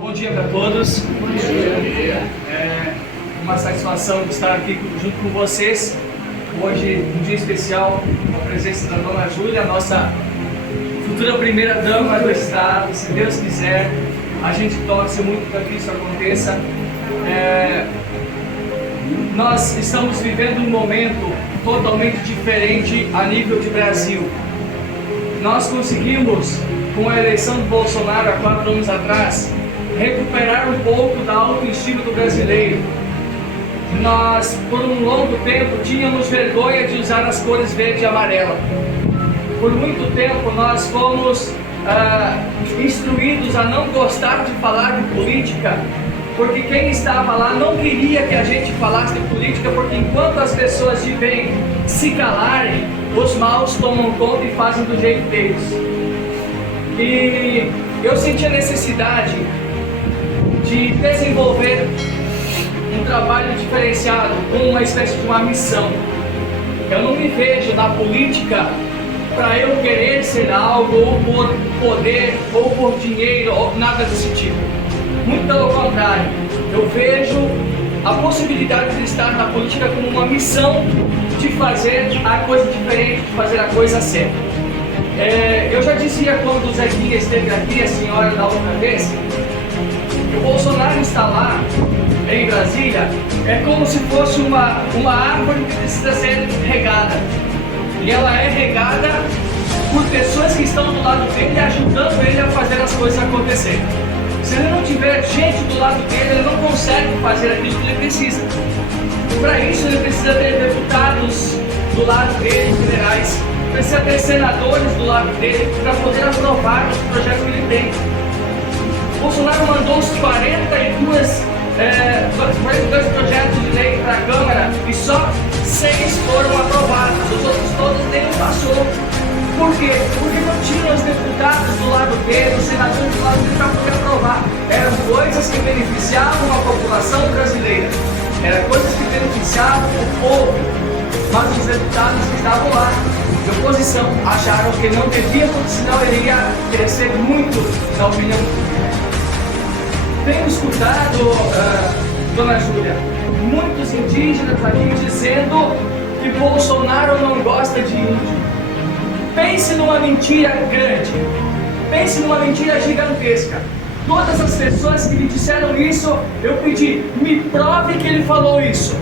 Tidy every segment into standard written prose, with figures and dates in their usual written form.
Bom dia para todos. Bom dia. É uma satisfação estar aqui junto com vocês. Hoje, um dia especial, com a presença da Dona Júlia, nossa futura primeira dama do estado. Se Deus quiser, a gente torce muito para que isso aconteça. Nós estamos vivendo um momento totalmente diferente a nível de Brasil. Nós conseguimos, com a eleição do Bolsonaro há 4 anos atrás, recuperar um pouco da autoestima do brasileiro. Nós, por um longo tempo, tínhamos vergonha de usar as cores verde e amarela. Por muito tempo, nós fomos instruídos a não gostar de falar de política, porque quem estava lá não queria que a gente falasse de política, porque enquanto as pessoas de bem se calarem, os maus tomam conta e fazem do jeito deles. E eu senti a necessidade de desenvolver um trabalho diferenciado, com uma espécie de uma missão. Eu não me vejo na política para eu querer ser algo, ou por poder, ou por dinheiro, ou nada desse tipo. Muito pelo contrário, eu vejo a possibilidade de estar na política como uma missão de fazer a coisa diferente, de fazer a coisa certa. Eu já dizia quando o Zequinha esteve aqui, a senhora da outra vez, que o Bolsonaro está lá, em Brasília, é como se fosse uma árvore que precisa ser regada. E ela é regada por pessoas que estão do lado dele, ajudando ele a fazer as coisas acontecerem. Se ele não tiver gente do lado dele, ele não consegue fazer aquilo que ele precisa. Para isso, ele precisa ter deputados do lado dele, generais, precisa ter senadores do lado dele para poder aprovar os projetos que ele tem. Bolsonaro mandou os 42 projetos de lei para a Câmara e só 6 foram aprovados, os outros todos nem passou. Por quê? Porque não tinham os deputados do lado dele, os senadores do lado dele para poder aprovar. Eram coisas que beneficiavam a população brasileira, eram coisas que beneficiavam o povo, mas os deputados que estavam lá, de oposição, acharam que não devia, porque senão ele ia crescer muito na opinião pública. Tenho escutado, Dona Júlia, muitos indígenas aqui dizendo que Bolsonaro não gosta de índio. Pense numa mentira grande, pense numa mentira gigantesca. Todas as pessoas que me disseram isso, eu pedi, me prove que ele falou isso.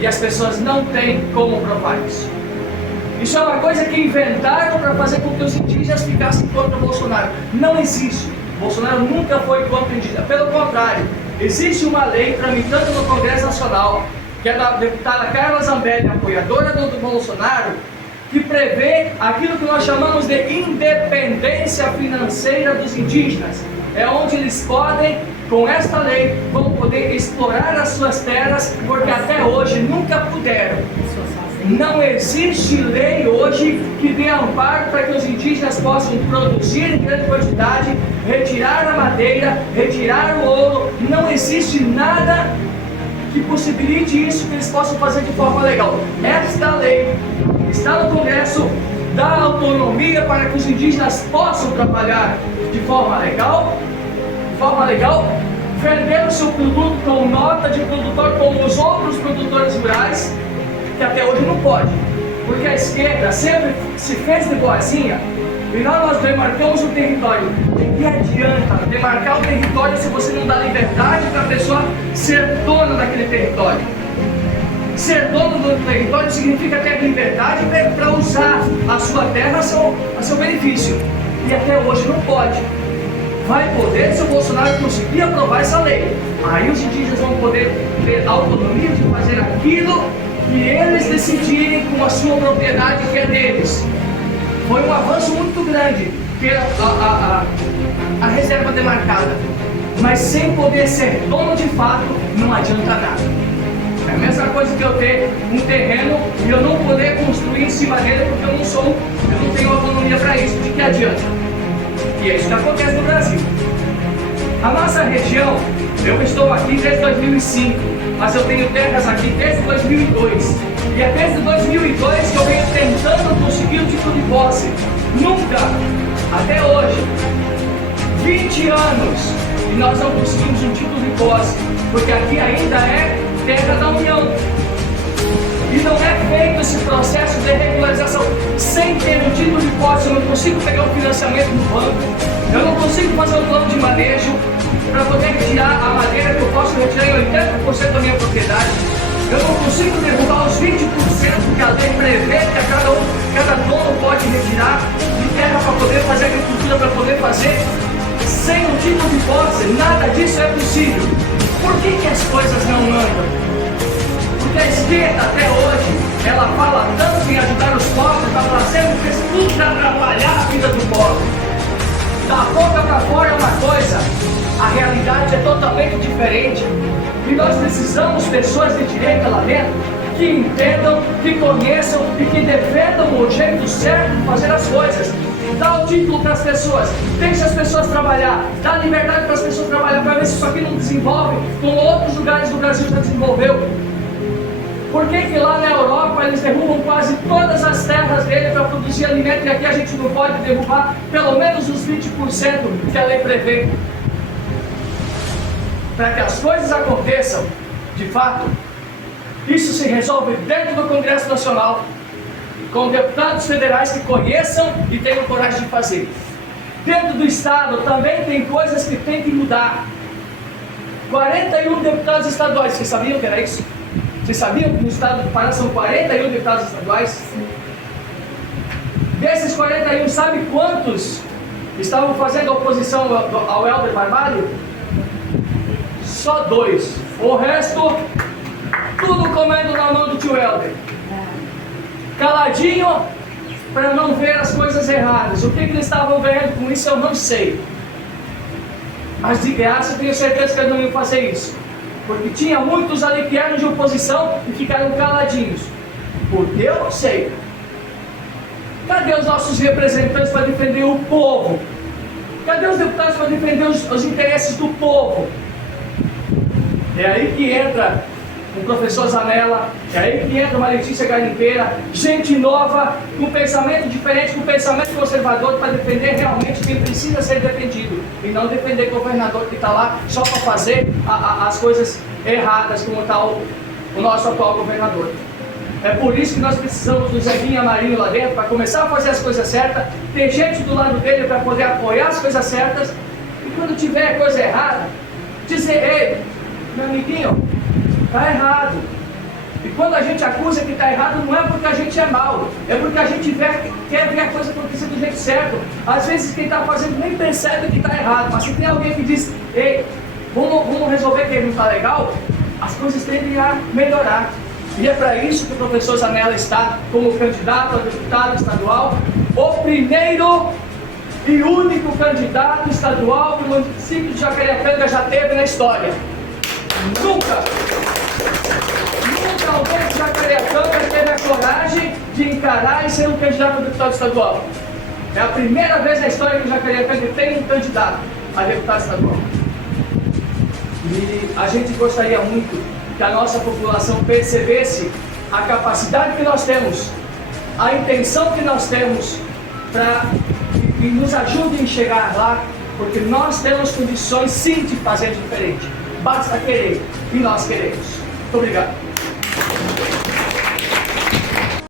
E as pessoas não têm como provar isso. Isso é uma coisa que inventaram para fazer com que os indígenas ficassem contra o Bolsonaro. Não existe. Bolsonaro nunca foi contra o indígena. Pelo contrário, existe uma lei tramitando no Congresso Nacional, que é da deputada Carla Zambelli, apoiadora do Bolsonaro, que prevê aquilo que nós chamamos de independência financeira dos indígenas. É onde eles podem, com esta lei, vão poder explorar as suas terras, porque até hoje nunca puderam. Não existe lei hoje que dê amparo para que os indígenas possam produzir em grande quantidade, retirar a madeira, retirar o ouro. Não existe nada que possibilite isso, que eles possam fazer de forma legal. Esta lei está no Congresso, dá autonomia para que os indígenas possam trabalhar de forma legal, vender o seu produto com nota de produtor como os outros produtores rurais, que até hoje não pode, porque a esquerda sempre se fez de boazinha e nós demarcamos o território. De que adianta demarcar o território se você não dá liberdade para a pessoa ser dona daquele território? Ser dono do território significa ter liberdade para usar a sua terra a seu benefício, e até hoje não pode. Vai poder se o Bolsonaro conseguir aprovar essa lei. Aí os indígenas vão poder ter autonomia de fazer aquilo que eles decidirem com a sua propriedade, que é deles. Foi um avanço muito grande ter a reserva demarcada, mas sem poder ser dono de fato não adianta nada. É a mesma coisa que eu ter um terreno e eu não poder construir em cima dele porque eu não tenho autonomia para isso. De que adianta? E é isso que acontece no Brasil. A nossa região, eu estou aqui desde 2005, mas eu tenho terras aqui desde 2002. E é desde 2002 que eu venho tentando conseguir o título de posse. Nunca, até hoje, 20 anos e nós não conseguimos um título de posse, porque aqui ainda é terra da União. E não é feito esse processo de regularização. Sem ter um título de posse, eu não consigo pegar o financiamento do banco, eu não consigo fazer um plano de manejo para poder retirar a madeira que eu posso retirar em 80% da minha propriedade. Eu não consigo derrubar os 20% que a lei prevê que cada dono pode retirar de terra para poder fazer agricultura, para poder fazer. Sem um título de posse, nada disso é possível. Por que as coisas não andam? Porque a esquerda até hoje, ela fala tanto em ajudar os pobres, ela está sempre fez tudo para atrapalhar a vida do pobre. Da boca para fora é uma coisa, a realidade é totalmente diferente. E nós precisamos de pessoas de direita lá dentro que entendam, que conheçam e que defendam o jeito certo de fazer as coisas. Dá o título para as pessoas, deixa as pessoas trabalhar, dá liberdade para as pessoas trabalhar, para ver se isso aqui não desenvolve como outros lugares do Brasil já desenvolveu. Por que lá na Europa eles derrubam quase todas as terras dele para produzir alimento e aqui a gente não pode derrubar pelo menos os 20% que a lei prevê? Para que as coisas aconteçam, de fato, isso se resolve dentro do Congresso Nacional, com deputados federais que conheçam e tenham coragem de fazer. Dentro do Estado também tem coisas que tem que mudar. 41 deputados estaduais, vocês sabiam que era isso? Vocês sabiam que no Estado do Pará são 41 deputados estaduais? Desses 41, sabe quantos estavam fazendo oposição ao Helder Barbalho? Só 2. O resto, tudo comendo na mão do tio Helder. Caladinho, para não ver as coisas erradas. O que eles estavam vendo com isso eu não sei. Mas de graça eu tenho certeza que eles não iam fazer isso. Porque tinha muitos ali que eram de oposição e ficaram caladinhos. Porque eu não sei. Cadê os nossos representantes para defender o povo? Cadê os deputados para defender os interesses do povo? É aí que entra o professor Zanella, é aí que entra uma Letícia Garimpeira, gente nova, com pensamento diferente, com pensamento conservador, para defender realmente quem precisa ser defendido, e não defender governador que está lá só para fazer as coisas erradas, como está o nosso atual governador. É por isso que nós precisamos do Zequinha Marinho lá dentro, para começar a fazer as coisas certas, ter gente do lado dele para poder apoiar as coisas certas, e quando tiver coisa errada, dizer: ei, meu amiguinho, está errado. E quando a gente acusa que está errado, não é porque a gente é mau, é porque a gente quer ver a coisa acontecer do jeito certo. Às vezes quem está fazendo nem percebe que está errado, mas se tem alguém que diz: ei, vamos resolver que não está legal, as coisas tendem a melhorar. E é para isso que o professor Zanella está como candidato a deputado estadual, o primeiro e único candidato estadual que o município de Jacareacanga já teve na história. Nunca alguém de Jacareacanga teve a coragem de encarar e ser um candidato a deputado estadual. É a primeira vez na história que o Jacareacanga tem um candidato a deputado estadual. E a gente gostaria muito que a nossa população percebesse a capacidade que nós temos, a intenção que nós temos, e nos ajude a chegar lá, porque nós temos condições sim de fazer diferente. Basta querer, e nós queremos. Muito obrigado.